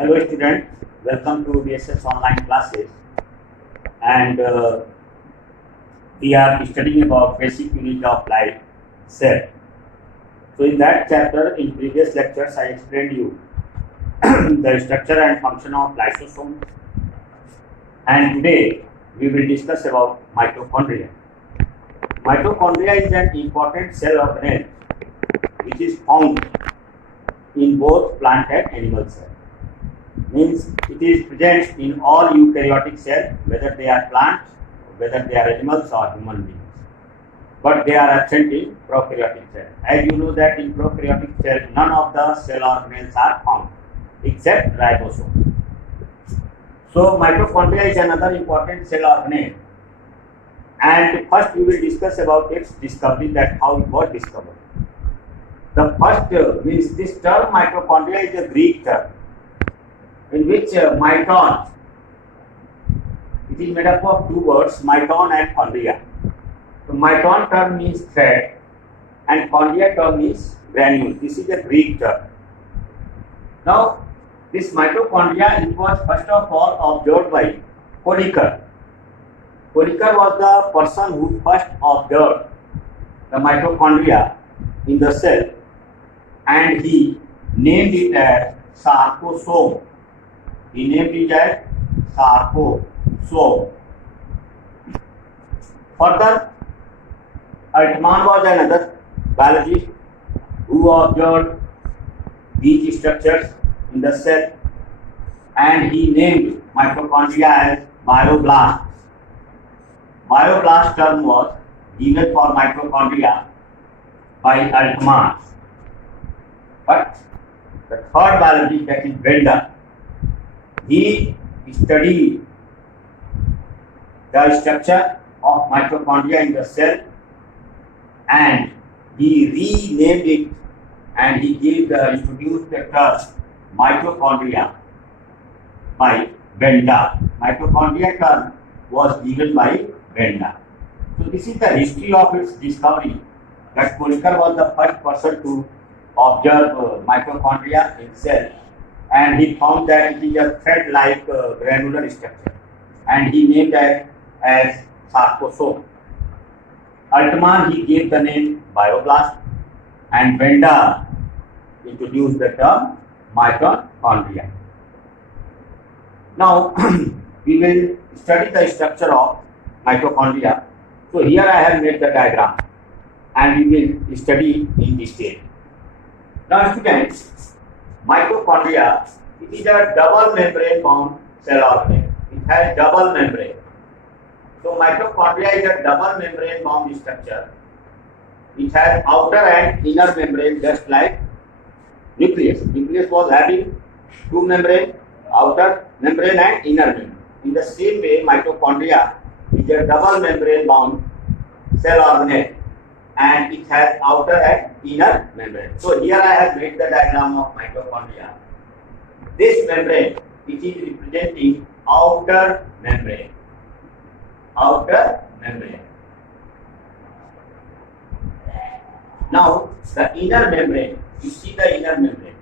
Hello students, welcome to BSS online classes and we are studying about basic unit of life, cell. So in that chapter, in previous lectures I explained you the structure and function of lysosomes, and today we will discuss about mitochondria. Mitochondria is an important cell organelle which is found in both plant and animal cells. Means it is present in all eukaryotic cells, whether they are plants, whether they are animals or human beings. But they are absent in prokaryotic cells. As you know that in prokaryotic cells, none of the cell organelles are found except ribosome. So mitochondria is another important cell organelle. And first we will discuss about its discovery, that how it was discovered. The first means this term mitochondria is a Greek term, in which miton, it is made up of two words, miton and chondria. So miton term means thread and chondria term means granule. This is a Greek term. Now this mitochondria, it was first of all observed by Koeniker. Koeniker was the person who first observed the mitochondria in the cell, and he named it as sarcosome. He named it as sarcosome. Further, Altman was another biologist who observed these structures in the cell, and he named mitochondria as myoblasts. Myoblast term was given for mitochondria by Altman. But the third biologist, that is Bender, he studied the structure of mitochondria in the cell and he renamed it, and he introduced the term mitochondria by Bender. Mitochondria term was given by Bender. So this is the history of its discovery, that Koeniker was the first person to observe mitochondria in cell, and he found that it is a thread-like granular structure, and he named that as sarcosome. Altman, he gave the name bioblast, and Bender introduced the term mitochondria. Now we will study the structure of mitochondria. So here I have made the diagram and we will study in detail. Now students, mitochondria, it is a double membrane bound cell organelle. It has double membrane. So mitochondria is a double membrane bound structure. It has outer and inner membrane, just like nucleus. Nucleus was having two membrane, outer membrane and inner membrane. In the same way, mitochondria is a double membrane bound cell organelle, and it has outer and inner membrane. So here I have made the diagram of mitochondria. This membrane, it is representing outer membrane. Outer membrane. Now the inner membrane, you see the inner membrane.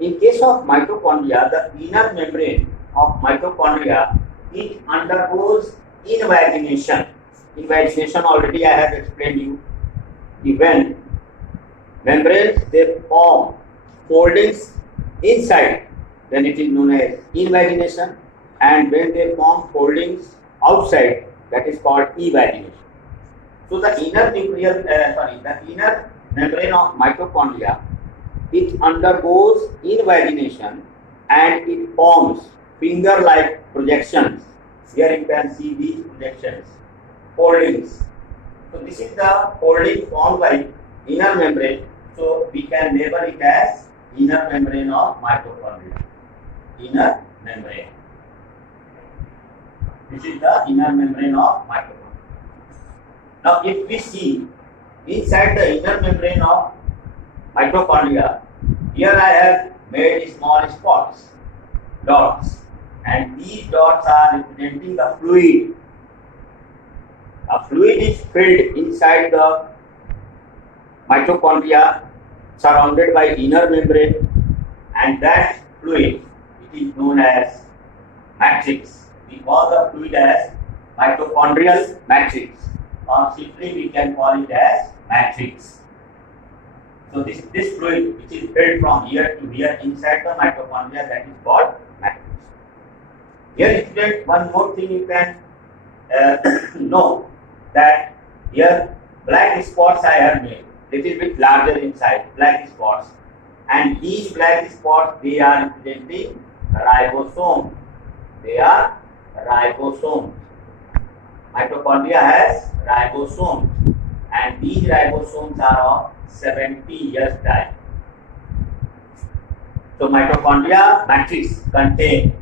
In case of mitochondria, the inner membrane of mitochondria, it undergoes invagination. Invagination already I have explained you. When membranes, they form foldings inside, then it is known as invagination, and when they form foldings outside, that is called evagination. So the inner the inner membrane of mitochondria, it undergoes invagination and it forms finger-like projections. Here you can see these projections, foldings. So this is the folding formed by inner membrane. So we can label it as inner membrane of mitochondria. Inner membrane. This is the inner membrane of mitochondria. Now if we see inside the inner membrane of mitochondria, here I have made small spots, dots, and these dots are representing the fluid. A fluid is filled inside the mitochondria, surrounded by inner membrane, and that fluid which is known as matrix. We call the fluid as mitochondrial matrix, or simply we can call it as matrix. So this fluid which is filled from here to here inside the mitochondria, that is called matrix. Here student, one more thing you can know, that here black spots I have made, little bit larger inside, black spots, and these black spots, they are representing ribosome. They are ribosomes. Mitochondria has ribosomes, and these ribosomes are of 70 years time. So mitochondria matrix contains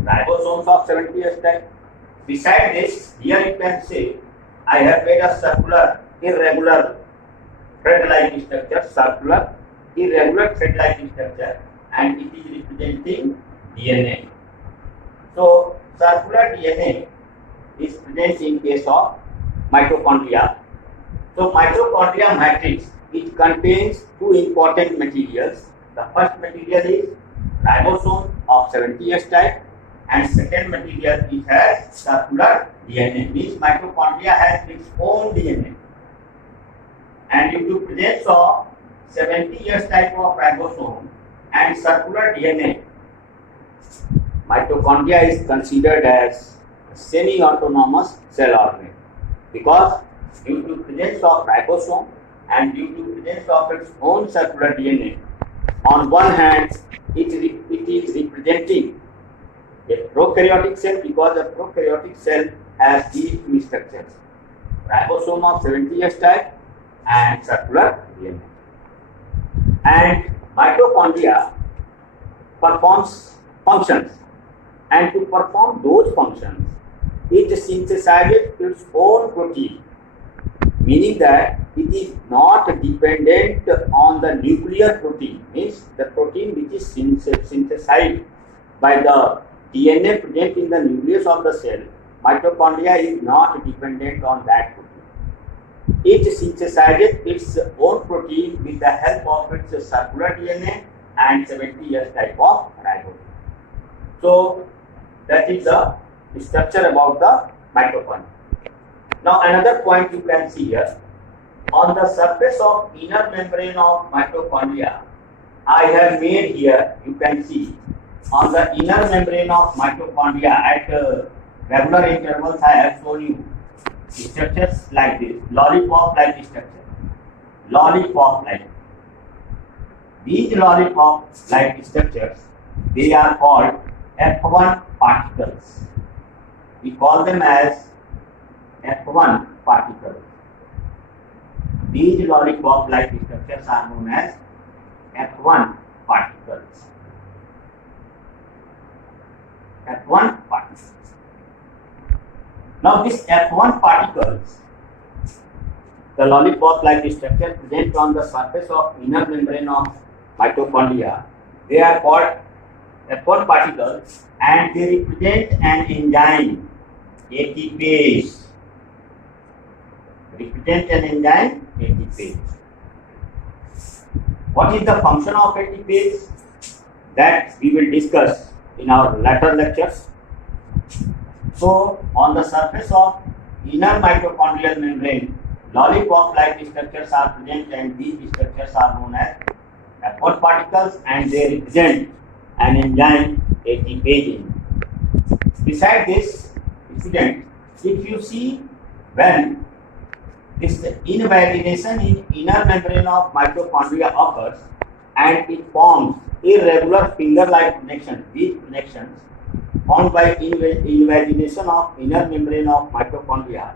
ribosomes of 70 years time. Beside this, here you can see I have made a circular, irregular thread-like structure, circular, irregular thread-like structure, and it is representing DNA. So circular DNA is present in case of mitochondria. So mitochondria matrix, it contains two important materials. The first material is ribosome of 70 years type, and second material is has circular DNA. Means mitochondria has its own DNA, and due to presence of 70 years type of ribosome and circular DNA, mitochondria is considered as a semi-autonomous cell organ, because due to presence of ribosome and due to presence of its own circular DNA, on one hand it is representing a prokaryotic cell, because a prokaryotic cell has these two structures, ribosome of 70 years type and circular DNA. And mitochondria performs functions, and to perform those functions, it synthesizes its own protein, meaning that it is not dependent on the nuclear protein, means the protein which is synthesized by the DNA present in the nucleus of the cell. Mitochondria is not dependent on that protein. It synthesizes its own protein with the help of its circular DNA and 70 years type of ribosome. So that is the structure about the mitochondria. Now another point you can see here, on the surface of inner membrane of mitochondria, I have made here, you can see, on the inner membrane of mitochondria at regular intervals I have shown you structures like this, lollipop-like structure, lollipop-like. These lollipop-like structures, they are called F1 particles. We call them as F1 particles. These lollipop-like structures are known as F1 particles. F1 particles. Now this F1 particles, the lollipop-like structure present on the surface of inner membrane of mitochondria, they are called F1 particles, and they represent an enzyme, ATPase. Represent an enzyme, ATPase. What is the function of ATPase? That we will discuss in our later lectures. So, on the surface of inner mitochondrial membrane, lollipop-like structures are present, and these structures are known as F1 particles, and they represent an enzyme, ATPase. Besides this, student, if you see when this invagination in inner membrane of mitochondria occurs and it forms irregular finger-like connections, these connections formed by invagination of inner membrane of mitochondria,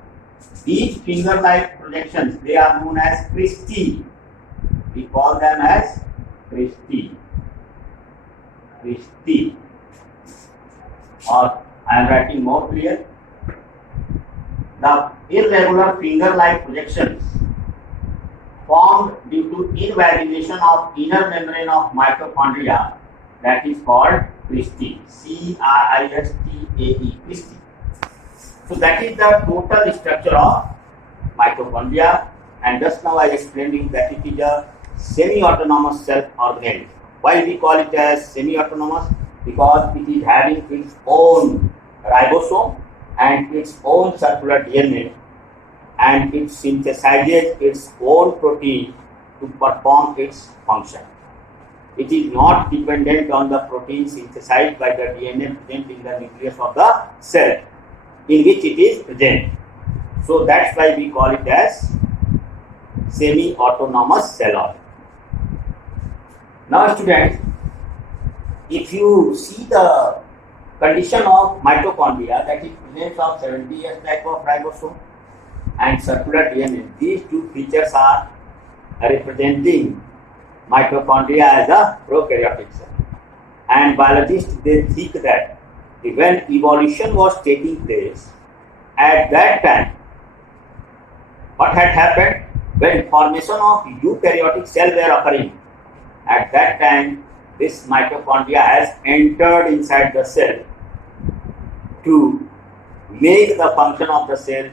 these finger-like projections, they are known as cristae. We call them as cristae. Cristae. Or I am writing more clear. The irregular finger-like projections formed due to invagination of inner membrane of mitochondria, that is called cristae. C-R-I-S-T-A-E, cristae. So that is the total structure of mitochondria, and just now I explained you that it is a semi-autonomous self-organ. Why we call it as semi-autonomous? because it is having its own ribosome and its own circular DNA, and it synthesizes its own protein to perform its function. It is not dependent on the protein synthesized by the DNA present in the nucleus of the cell in which it is present. So that's why we call it as semi-autonomous cell organ. Now students, if you see the condition of mitochondria, that is presence of 70S type of ribosome and circular DNA, these two features are representing mitochondria as a prokaryotic cell. And biologists, they think that when evolution was taking place, at that time, what had happened? When formation of eukaryotic cell were occurring, at that time, this mitochondria has entered inside the cell to make the function of the cell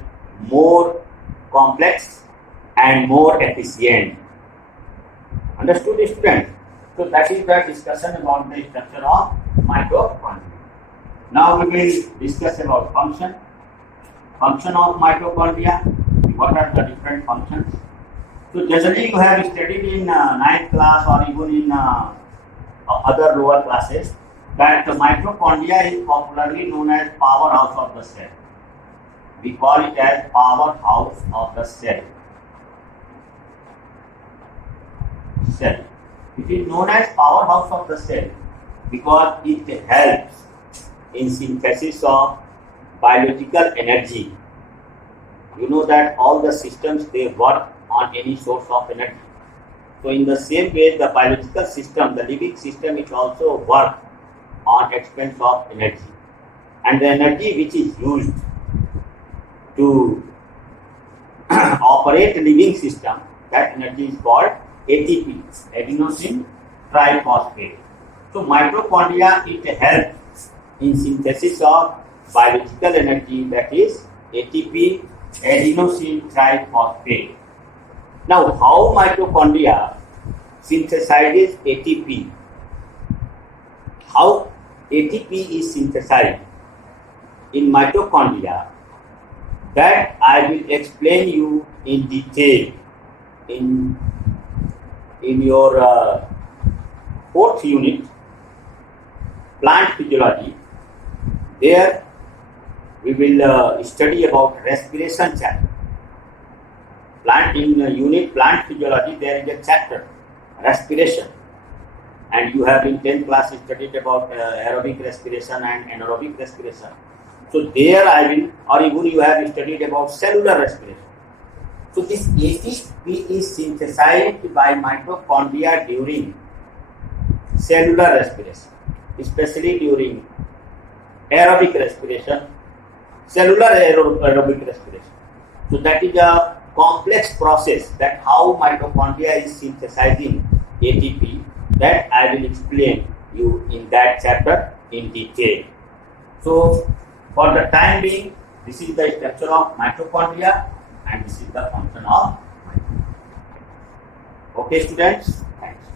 more complex and more efficient. Understood, students? So that is the discussion about the structure of mitochondria. Now we will discuss about function. Function of mitochondria. What are the different functions? So generally you have studied in 9th class or even in other lower classes that the mitochondria is popularly known as powerhouse of the cell. We call it as powerhouse of the cell. It is known as powerhouse of the cell because it helps in synthesis of biological energy. You know that all the systems, they work on any source of energy. So in the same way, the biological system, the living system, it also works on expense of energy. And the energy which is used to operate a living system, that energy is called ATP, adenosine triphosphate. So mitochondria, it helps in synthesis of biological energy, that is ATP, adenosine triphosphate. Now, how mitochondria synthesizes ATP? How ATP is synthesized in mitochondria, that I will explain you in detail in your fourth unit, plant physiology. There we will study about respiration chapter. In unit plant physiology, there is a chapter, respiration, and you have in 10th class studied about aerobic respiration and anaerobic respiration. So there I will, or even you have studied about cellular respiration. So this ATP is synthesized by mitochondria during cellular respiration, especially during aerobic respiration, cellular aerobic respiration. So that is a complex process, that how mitochondria is synthesizing ATP, that I will explain you in that chapter in detail. So for the time being, this is the structure of mitochondria and this is the function of mitochondria. Okay students, thanks.